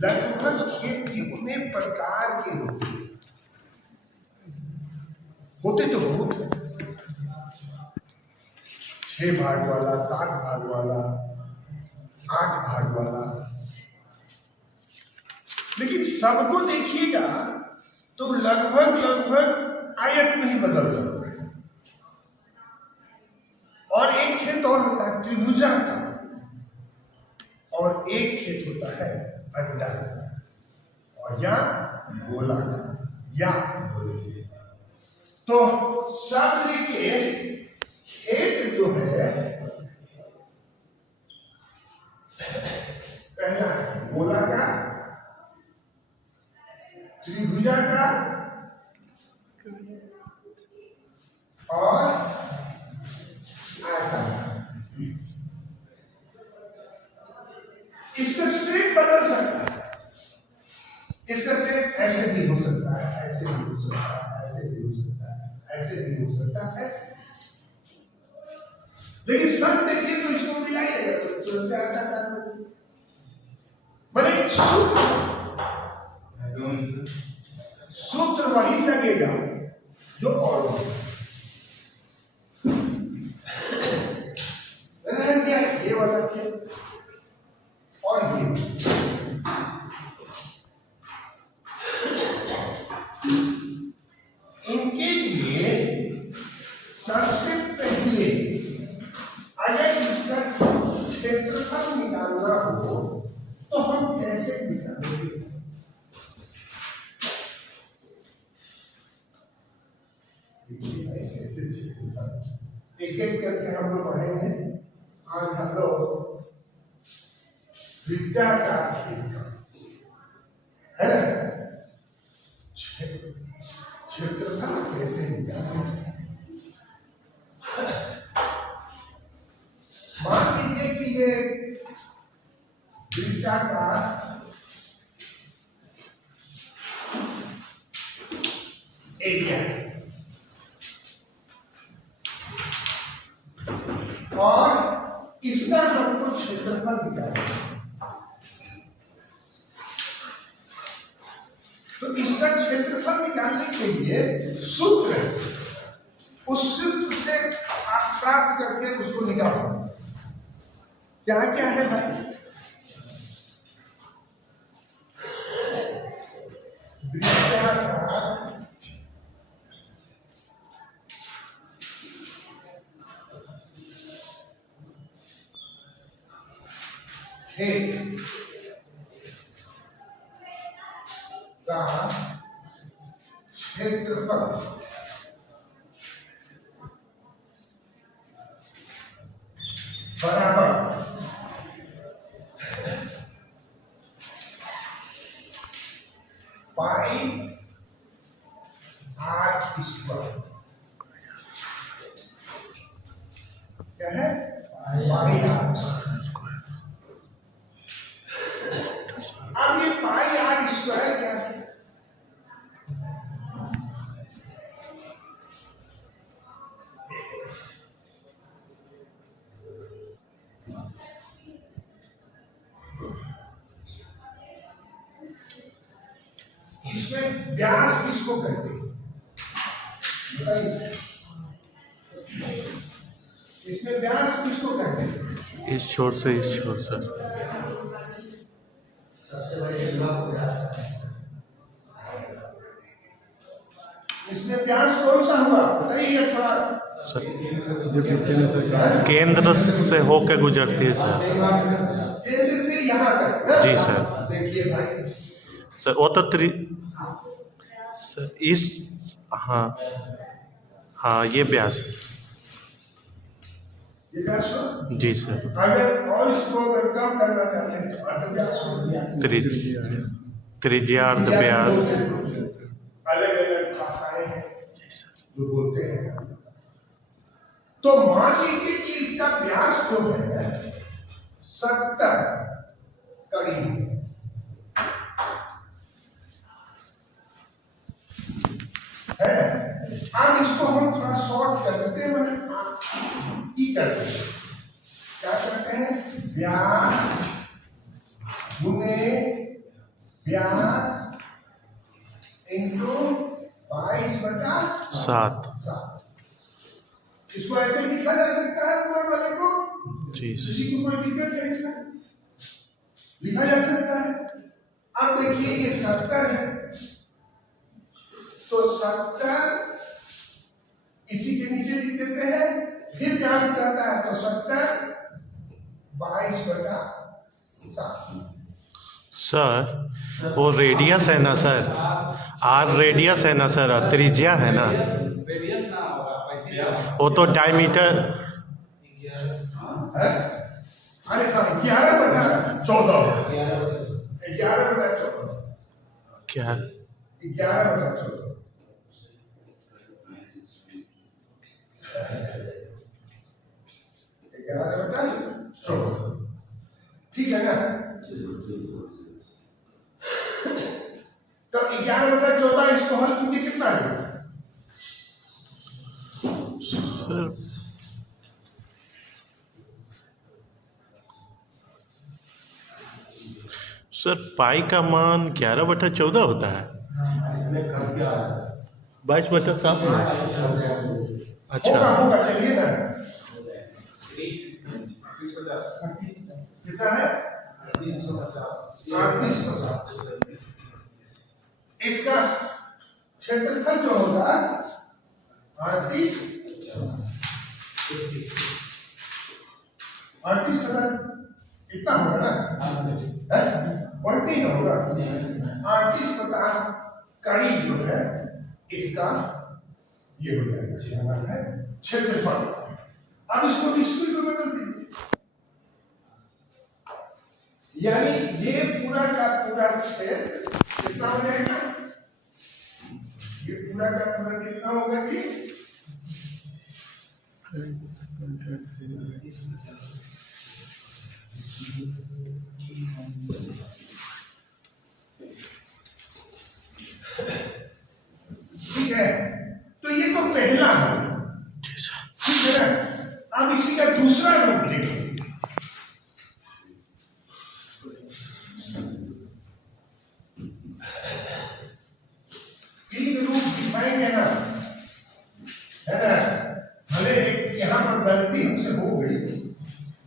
लगभग खेत कितने प्रकार के होते तो बहुत है, 6 भाग वाला, 7 भाग वाला, 8 भाग वाला, लेकिन सबको देखिएगा तो लगभग आयत में ही बदल सकता है। और एक खेत और होता है त्रिभुजा का, और एक खेत होता है अंडा का, और या गोला का, या गोले। तो सब लेके खेत जो है पहला गोला का, त्रिभुजा का और आयताकार। इसका शेप बदल सकता है, इसका शेप ऐसे भी हो सकता है, ऐसे भी हो सकता है, ऐसे भी हो सकता है, ऐसे भी हो सकता है, ऐसे। लेकिन सब देखिए तो इसको मिलाइएगा तो तुरंत आयताकार हो गया। बने सूत्र वही लगेगा जो और रह गया ये वाला खेल और ये। इनके लिए सबसे पहले अगर इसका क्षेत्रफल निकालना हो तो हम कैसे निकालेंगे? कैसे एक एक करके हम लोग पढ़ेंगे। आज हम लोग विद्या का खेल है ना, क्षेत्रफल कैसे निकालेंगे? मान लीजिए कि ये विद्या का एरिया है और इसका हमको क्षेत्रफल निकालना है। तो इसका क्षेत्रफल निकालने के लिए सूत्र, उस सूत्र से आप प्राप्त करके उसको निकाल सकते हैं। क्या क्या है भाई? का क्षेत्रफल बराबर पाई आर स्क्वायर। क्या है? Pi R. अब ये पाई आर स्क्वायर क्या है? इसमें व्यास किसको कहते हैं बताइए? इसमें व्यास किसको कहते हैं? इस छोर से इस छोर से इसमें व्यास कौन सा हुआ बताइए थोड़ा सर। केंद्र से होके गुजरती है सर। केंद्र से यहाँ तक। जी सर। देखिए भाई सर वो तो सर इस हाँ हाँ ये व्यास ये व्यास हो? जी सर। अगर और इसको अगर कम करना चाहते हैं तो अर्ध व्यास हो। त्रिज्या अर्ध व्यास। अलग अलग भाषाएं हैं जो बोलते हैं। तो मान लीजिए कि इसका व्यास जो है 70 कड़ी है। अब इसको हम थोड़ा शॉर्ट कर देते हैं, करते हैं। क्या करते हैं? व्यास गुने व्यास इंटू 22/7। 7 इसको ऐसे लिखा जा सकता है ऊपर वाले को, जी किसी को कोई दिक्कत है इसमें? लिखा जा सकता है। अब देखिए ये 70 है, तो 70 इसी के नीचे लिख देते हैं, फिर व्यास कहता है तो 70 22/7। सर वो रेडियस है ना सर, आर रेडियस है ना सर, त्रिज्या है ना, रेडियस ना होगा, वो तो डायमीटर। है? अरे हाँ 11/14, 11/14, क्या 11/14। ठीक है ना? तो 11/14 इसको हल कीजिए, कितना आएगा? सर पाई का मान 11/14 होता है, 22/7। अच्छा होगा चलिए ना, कितना है? 38/50। इसका क्षेत्रफल जो होगा 38 इतना होगा ना, 14 होगा। 38/50 करीब जो है इसका ये हो जाएगा, क्या नाम है, क्षेत्रफल। अब इसको डिस्क्रीट में बदल दीजिए, यानी ये पूरा का पूरा क्षेत्र कितना हो जाएगा? ये पूरा का पूरा कितना होगा कि ठीक है? तो ये तो पहला है, ठीक है ना? अब इसी का दूसरा रूप देखिए। तीन रूप दिखाएंगे हम, है ना? भले यहाँ पर गलती हमसे हो गई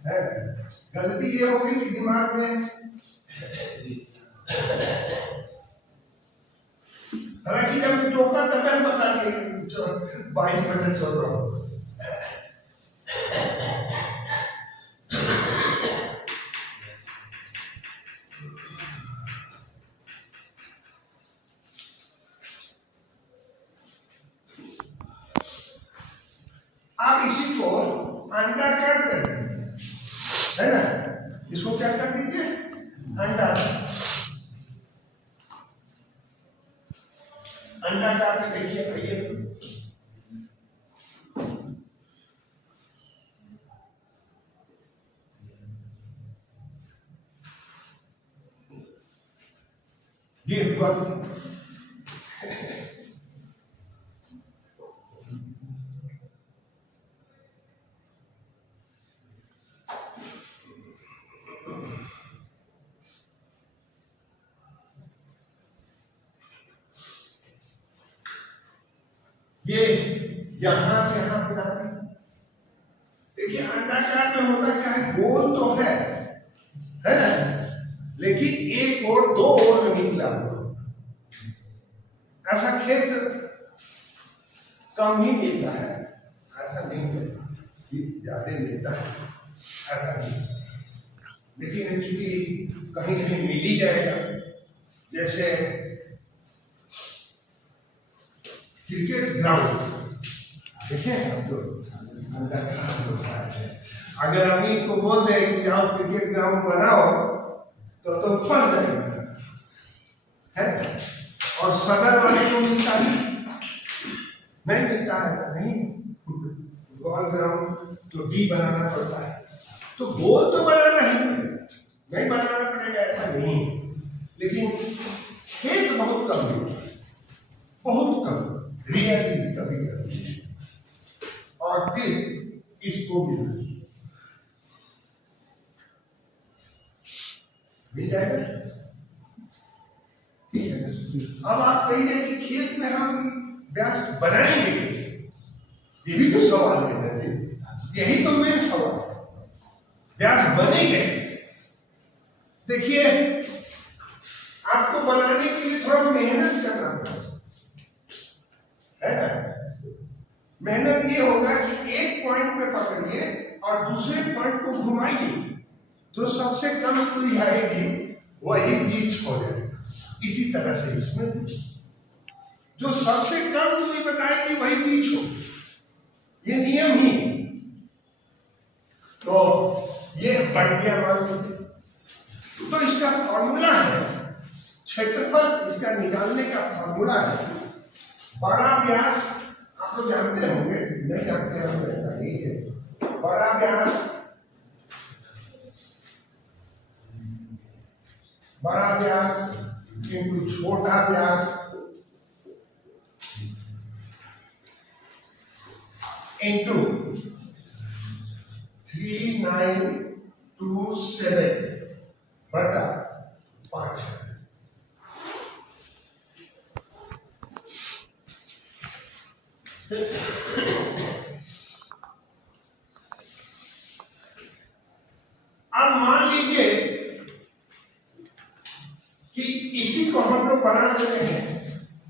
है, गलती ये हो गई कि दिमाग में हालांकि जब टोका तब मैं बता दिए कि 22/14। आप इसी को अंडाकार कर दीजिए, है ना? इसको क्या कर दीजिए? अंडाकार में देखिए भैया, ये वर्ग ये यहां से यहां पूरा देखिए। अंडाकार में होता क्या है, गोल तो है ना, लेकिन एक और दो और में निकला हुआ, ऐसा खेत कम ही मिलता है, ऐसा नहीं है ज्यादा मिलता है, ऐसा नहीं। लेकिन चूंकि कहीं कहीं मिल ही जाएगा, जैसे क्रिकेट ग्राउंड देखें हम तो अगर अमीर को बोल दे कि जाओ क्रिकेट ग्राउंड बनाओ तो फल जाएगा, है? और सदर वाले को मिलता ही नहीं मिलता है, ऐसा नहीं। गोल ग्राउंड तो डी बनाना पड़ता है, तो गोल तो बनाना ही नहीं बनाना पड़ेगा, ऐसा नहीं। लेकिन खेत बहुत कम मिलता है, बहुत कम, रियली कभी कभी, और फिर इसको मिल जाएगा। अब आप कहिए कि खेत में हम व्यास बनाएंगे कैसे? ये भी तो सवाल है ना जी, यही तो मेन सवाल है, व्यास बनेंगे कैसे? देखिए, आपको बनाने के लिए थोड़ा मेहनत करना पड़ेगा, है ना? मेहनत ये होगा कि एक पॉइंट पे पकड़िए और दूसरे पॉइंट को घुमाइए, जो सबसे कम दूरी आएगी वही बीच हो जाएगा। इसी तरह से इसमें जो सबसे कम दूरी बताएगी वही बीच हो, ये नियम ही। तो ये बढ़ गया मान लीजिए, तो इसका फॉर्मूला है, क्षेत्रफल इसका निकालने का फॉर्मूला है, बड़ा व्यास आप लोग जानते होंगे, नहीं जानते हैं ऐसा नहीं है, बड़ा व्यास इंटू छोटा व्यास इंटू 3927 बटा 5। अब मान लीजिए कि इसी को हम लोग बना रहे हैं,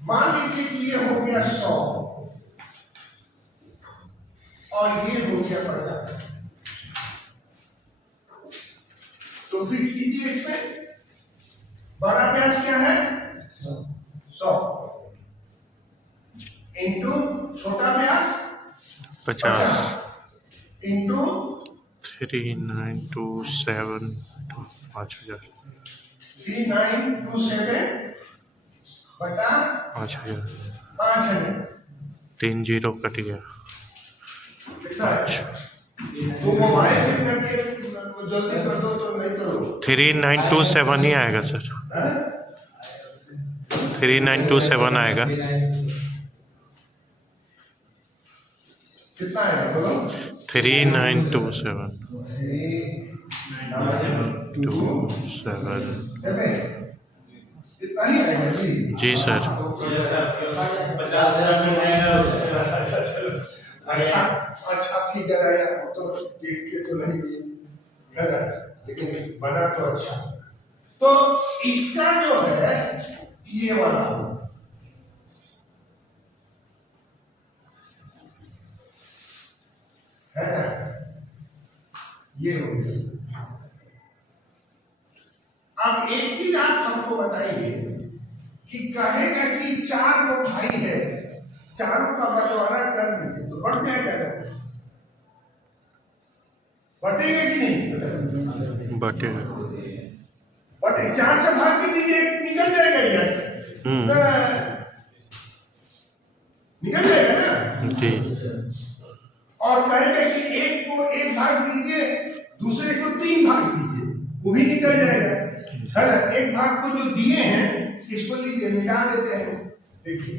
मान लीजिए कि ये हो गया 100 और ये हो गया 50, तो फिर कीजिए इसमें बड़ा व्यास क्या है 100 इंटू छोटा व्यास 50 इंटू 3927 5000 3927 बटा 5000 3 जीरो कट गया। कितना है? तो मोबाइल से करके जल्दी कर दो, तो नहीं करो। 3927 ही आएगा सर, 3927 आएगा। कितना है बोलो? 3927 कितना ही आएगा जी सर। अच्छा अच्छा फिगर आया, तो देख के तो नहीं है ना, लेकिन बना तो अच्छा। तो इसका जो है ये वाला है ना, ये हो गया। अब एक चीज आप हमको बताइए कि कहेगा कि 4 तो भाई है, चारों का बंटवारा कर दीजिए, तो बढ़ जाएगा ना? बटेगा कि नहीं? बटेगा। बटे 4 से भाग के दीजिए, निकल जाएगा यार, निकल जाएगा ना जी। और कहेगा कि एक को 1 भाग दीजिए, दूसरे को 3 भाग दीजिए, वो भी निकल जाएगा, है ना? 1 भाग को जो दिए हैं इसको लीजिए, मिटा देते हैं। देखिए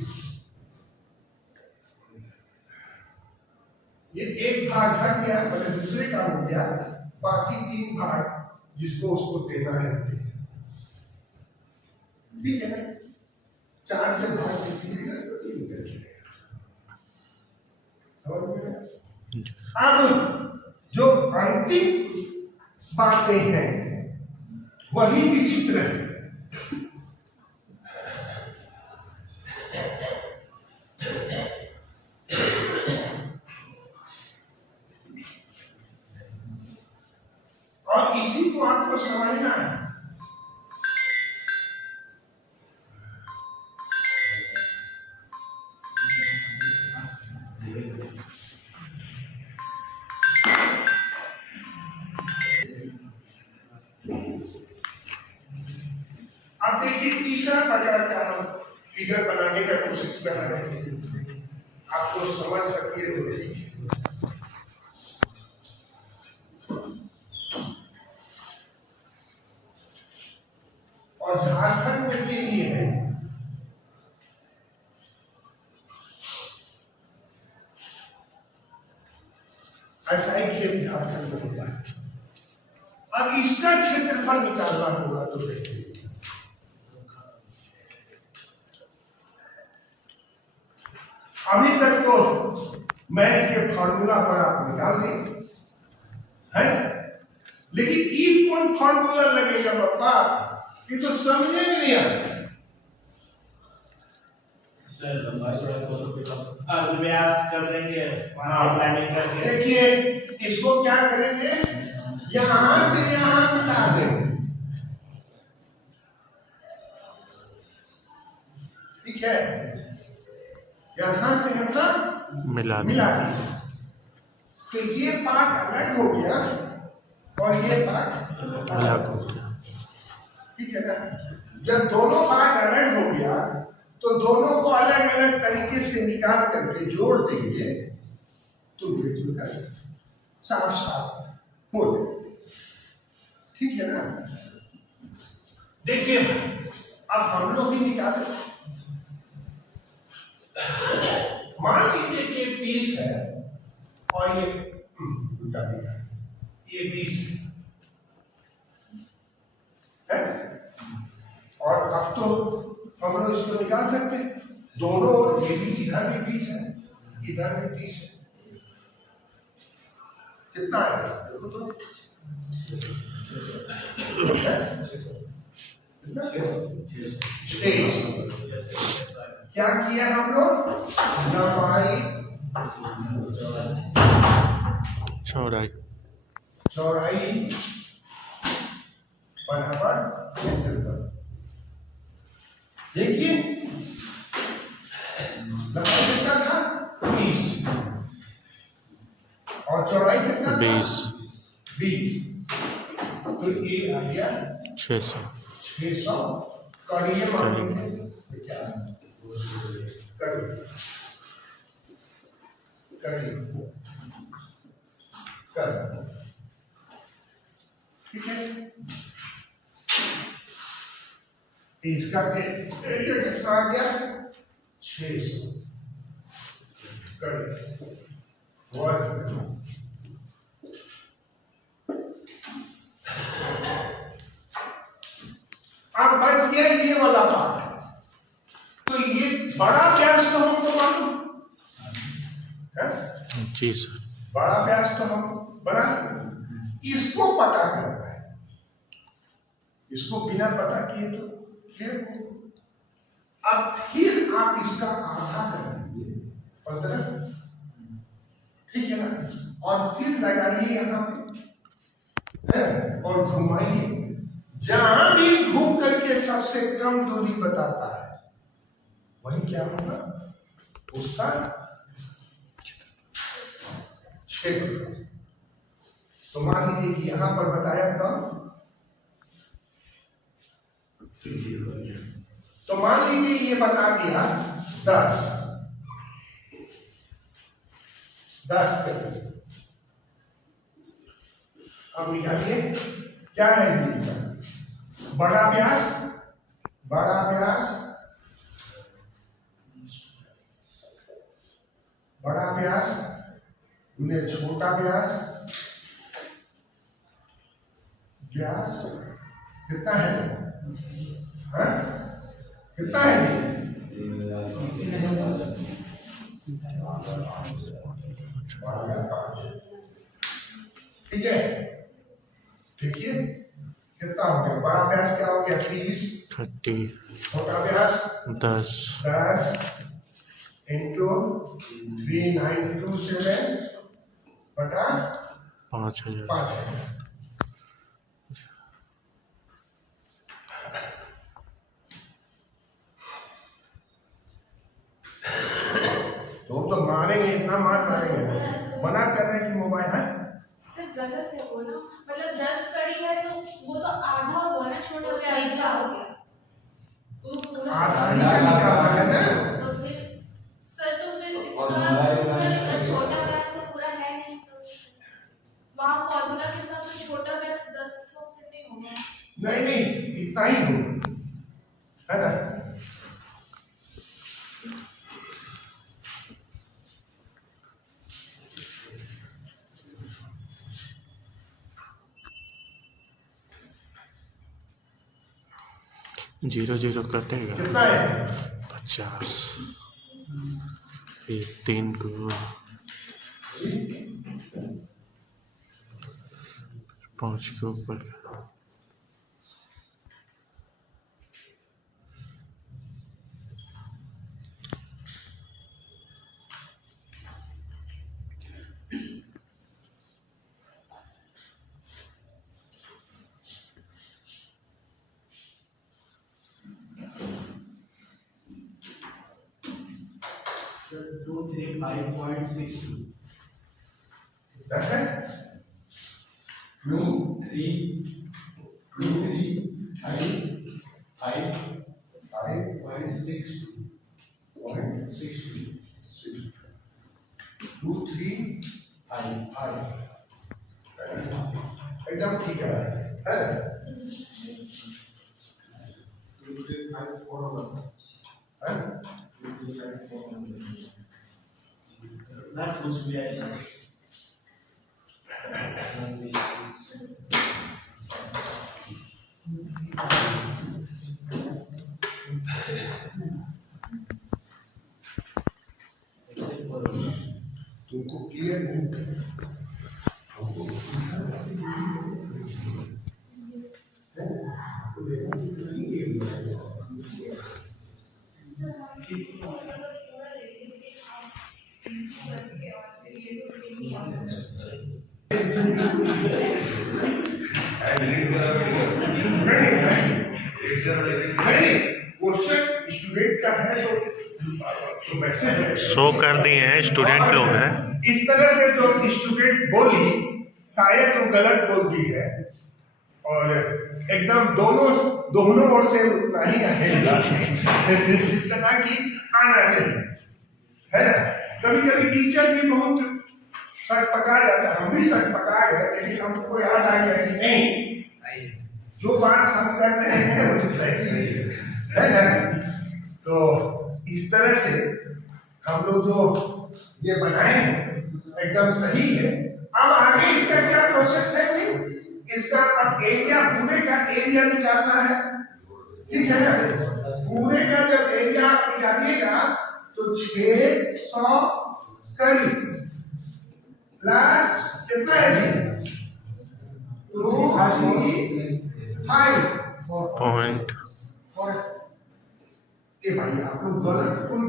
ये 1 भाग हट गया, मतलब दूसरे का हो गया, बाकी 3 भाग जिसको उसको देना है, ठीक है ना? 4 से भाग दीजिएगा तो 3 निकल जाएगा। अब जो अंतिम बातें हैं वही विचित्र है। और इसी को आपको समझना है। अब देखिए तीसरा प्रकार का हम फिगर बनाने का कोशिश कर रहे हैं, आपको समझ सकिए तो ठीक है। और झारखंड में भी ये है, ऐसा ही खेल झारखंड में होता है। अब इसका क्षेत्रफल निकालना होगा, तो देखिए अभी तक तो मैथ के फॉर्मूला पर आप निकाल दें, है, लेकिन ये कौन फॉर्मूला लगेगा पापा, ये तो समझे में नहीं आता। सर लंबाई चौड़ाई को सब अभ्यास कर देंगे, वहां से प्लानिंग करके। देखिए इसको क्या करेंगे, यहां से यहां मिला देंगे, ठीक है, यहां से यहां मिला दिया, तो ये पार्ट अलग हो गया और ये पार्ट अलग हो गया, ठीक है ना। जब दोनों पार्ट अलग हो गया तो दोनों को अलग अलग तरीके से निकाल करके जोड़ देंगे तो ये जो है साफ साफ हो जाए, ठीक है ना। देखिए अब हम लोग भी निकालें, मान लीजिए कि ये 30 है और ये ये 20 है, और अब तो हम लोग इसको निकाल सकते हैं, दोनों ओर, ये भी इधर भी 20 है, इधर भी 20 है, कितना है देखो तो, क्या किया हम लोग, लंबाई चौड़ाई बराबर क्षेत्रफल। देखिए लंबाई कितना था 20 और चौड़ाई कितना था 20, तो ये आ गया 600। 600। करिए मानेंगे क्या करिए ठीक है। इसका कितना आ गया 600 करिए वर्ग। अब बच गया ये वाला पार्ट, तो ये बड़ा व्यास तो हमको मालूम है, जी सर, बड़ा व्यास तो हम बना लिए, इसको पता करना है, इसको बिना पता किए तो क्लियर हो। अब फिर आप इसका आधा कर दीजिए 15, ठीक है ना, और फिर लगाइए यहाँ पे है, और घुमाइए, जहां भी घूम करके सबसे कम दूरी बताता है वही क्या होगा उसका क्षेत्र। तो मान लीजिए कि यहां पर बताया कम, तो मान लीजिए ये बता दिया 10 करके, अब निकालिए क्या है इसका बड़ा व्यास, उन्हें छोटा व्यास कितना है, हाँ? कितना है ठीक है, देखिए कितना हो गया, बड़ा व्यास क्या हो गया 30, छोटा व्यास 10 इंटू 3927 बटा 5000। तो मारेंगे, इतना मार मारेंगे, मना कर रहे हैं कि मोबाइल है सर, गलत है वो ना, मतलब 10 कड़ी है तो वो तो आधा हुआ ना, छोटा व्यास का हो गया, वो पूरा आधा ही का निकालना है ना, तो फिर सर, तो फिर इसका छोटा व्यास तो पूरा है नहीं, तो वहाँ फॉर्मूला के हिसाब से छोटा व्यास 10 तो फिर नहीं होगा। नहीं इतना ही हो, है ना। जीरो जीरो कटेगा, कितना है 50। ये 3 को 5 के ऊपर Sir, 235.62. कितना है? 235 एकदम ठीक है ना? हैं? That's supposed to be a तुमको क्लियर नहीं क्वेश्चन स्टूडेंट का है तो मैसेज है शो कर दिए हैं, स्टूडेंट लोग हैं। इस तरह से जो स्टूडेंट बोली शायद वो गलत बोल दी है और एकदम दोनों ओर से उतना ही आएगा जितना कि आना चाहिए, है ना? कभी कभी टीचर भी बहुत सच पका जाता है, हम भी सच पका गए, लेकिन हमको याद आ गया कि नहीं, जो बात हम कर रहे हैं वो सही है ना? तो इस तरह से हम लोग जो ये बनाए हैं एकदम सही है। अब आगे इसका क्या प्रोसेस है कि इसका अब एरिया, पूरे का एरिया निकालना है, ठीक है ना? पूरे का जब एरिया आप निकालिएगा तो 640 प्लस कितना है जी? 235 पॉइंट ये भाई आप लोग गलत कोई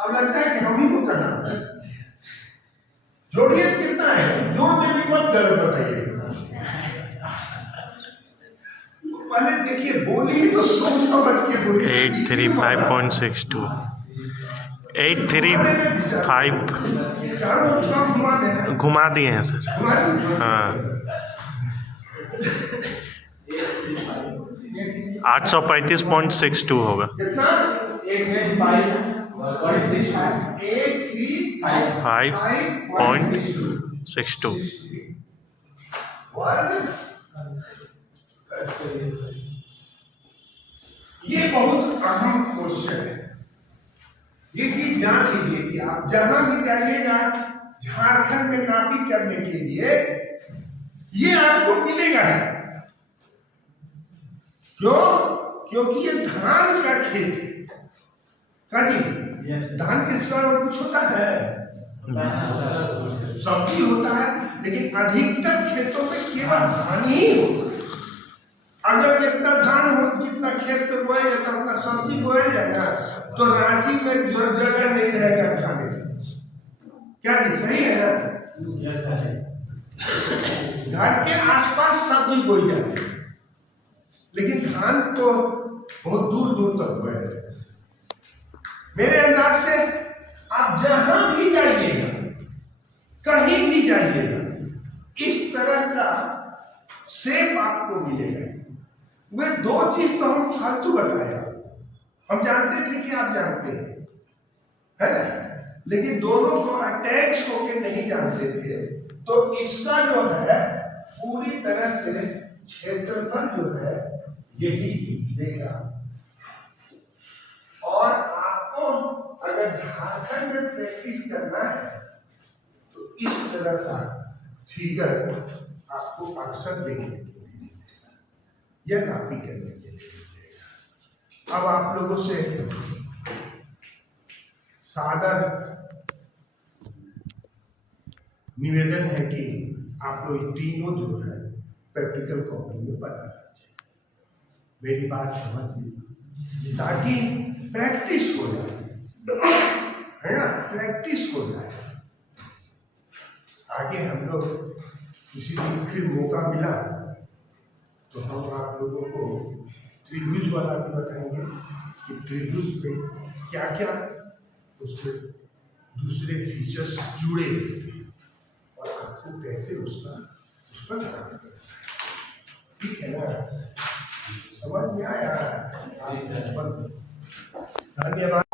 अब लगता है कि हम ही को करना जोड़िए कितना है, जोड़ में भी मत गलत बताइए, पहले देखिए बोली तो सोच समझ के बोलिए। 835.62 835 घुमा दिए हैं सर। हाँ 835.62 होगा। कितना? 5.62 ये बहुत अहम क्वेश्चन है। ये चीज जान लीजिए कि आप जहां भी जाइएगा झारखंड में नापी करने के लिए ये आपको मिलेगा है। क्यों? क्योंकि ये धान का खेत है। का जी? धान के सिवा और कुछ होता है? सब्जी होता है, लेकिन अधिकतर खेतों में केवल धान ही होता है। अगर जितना धान हो, जितना खेत पे बोया जाता है उतना सब्जी बोया जाएगा तो रांची में जो जगह नहीं रहेगा खाने का। क्या जी सही है ना? घर के आसपास सब्जी बोई जाती है, लेकिन धान तो बहुत दूर दूर तक बोया जाता है। मेरे अंदाज से आप जहां भी जाइएगा, कहीं भी जाइएगा, इस तरह का सेब आपको मिलेगा। वे दो चीज तो हम फालतू बताया, हम जानते थे कि आप जानते हैं, है ना? लेकिन दोनों को अटैच होके नहीं जानते थे। तो इसका जो है पूरी तरह से क्षेत्रफल जो है यही देगा। और आपको अगर झारखंड में प्रैक्टिस करना है इस तरह का फिगर आपको अक्सर देखने को मिलेगा या कॉपी करने के लिए मिलेगा। अब आप लोगों से सादर निवेदन है कि आप लोग तीनों जो है प्रैक्टिकल कॉपी में बनाना चाहिए। मेरी बात समझ लीजिए ताकि प्रैक्टिस हो जाए, है ना, प्रैक्टिस हो जाए। आगे हम लोग किसी दिन फिर मौका मिला तो हम आप लोगों को त्रिभुज वाला भी बताएंगे कि त्रिभुज पे क्या क्या उसके दूसरे फीचर्स जुड़े रहते हैं और आपको कैसे उस पर काम करना है। ठीक है ना, समझ में आया? धन्यवाद।